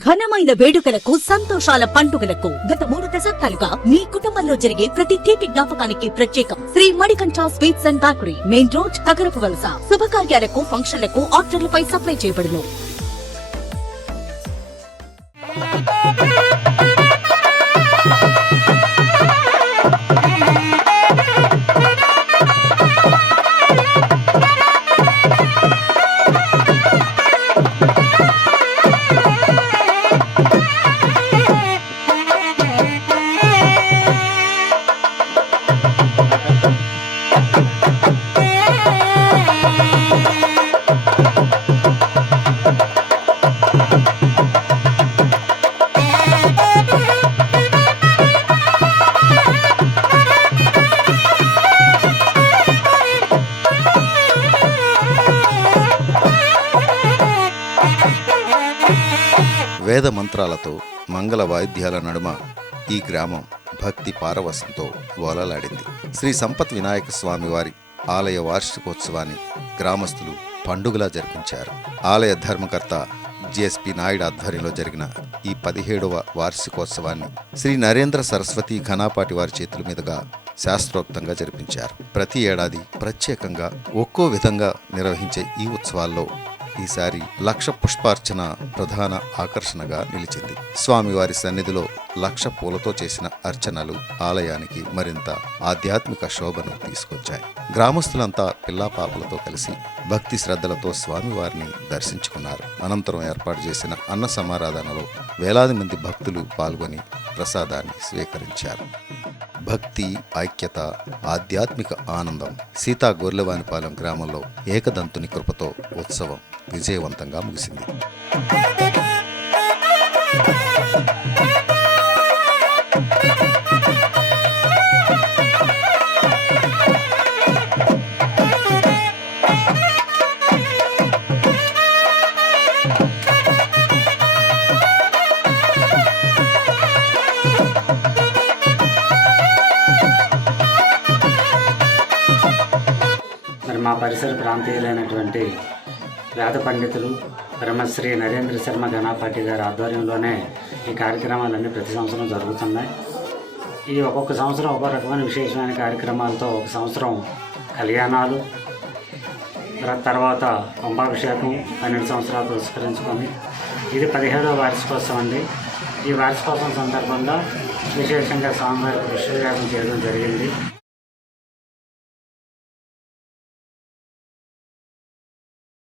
ఘనమైన వేడుకలకు సంతోషాల పండుగలకు గత మూడు దశాబ్దాలుగా మీ కుటుంబంలో జరిగే ప్రతి తీపి జ్ఞాపకానికి ప్రత్యేకం. Shri Manikanta sweets and bakery main road Kagarapu Valasa. శుభకార్యాలకు ఫంక్షన్లకు ఆర్డర్లపై సప్లై చేయబడును. వేద మంత్రాలతో మంగళ వాయిద్యాల నడుమ ఈ గ్రామం భక్తి పారవశంతో ఓలలాడింది శ్రీ సంపత్ వినాయక స్వామి వారి ఆలయ వార్షికోత్సవాన్ని గ్రామస్తులు పండుగలా జరిపించారు. ఆలయ ధర్మకర్త జిఎస్పి నాయుడు ఆధ్వర్యంలో జరిగిన ఈ పదిహేడవ వార్షికోత్సవాన్ని శ్రీ నరేంద్ర సరస్వతి ఘనాపాటి వారి చేతుల మీదుగా శాస్త్రోక్తంగా జరిపించారు. ప్రతి ఏడాది ప్రత్యేకంగా ఒక్కో విధంగా నిర్వహించే ఈ ఉత్సవాల్లో ఈసారి లక్ష పుష్పార్చన ప్రధాన ఆకర్షణగా నిలిచింది. స్వామివారి సన్నిధిలో లక్ష పూలతో చేసిన అర్చనలు ఆలయానికి మరింత ఆధ్యాత్మిక శోభను తీసుకొచ్చాయి. గ్రామస్తులంతా పిల్లాపాపలతో కలిసి భక్తి శ్రద్ధలతో స్వామివారిని దర్శించుకున్నారు. అనంతరం ఏర్పాటు చేసిన అన్న సమారాధనలో వేలాది మంది భక్తులు పాల్గొని ప్రసాదాన్ని స్వీకరించారు. భక్తి ఐక్యత ఆధ్యాత్మిక ఆనందం సీతా గొర్లవానిపాలెం గ్రామంలో ఏకదంతుని కృపతో ఉత్సవం విజయవంతంగా ముగిసింది. మరి మా పరిసర ప్రాంతీయులైనటువంటి వేద పండితులు బ్రహ్మశ్రీ నరేంద్ర శర్మ ఘనాపాటి గారి ఆధ్వర్యంలోనే ఈ కార్యక్రమాలన్నీ ప్రతి సంవత్సరం జరుగుతున్నాయి. ఈ ఒక్కొక్క సంవత్సరం ఒక్కో రకమైన విశేషమైన కార్యక్రమాలతో ఒక సంవత్సరం కళ్యాణాలు తర్వాత కుంభాభిషేకం పన్నెండు సంవత్సరాలు పురస్కరించుకొని. ఇది పదిహేడవ వార్షికోత్సవం అండి. ఈ వార్షికోత్సవం సందర్భంగా విశేషంగా స్వామివారికి విశ్వవ్యాపం చేయడం జరిగింది.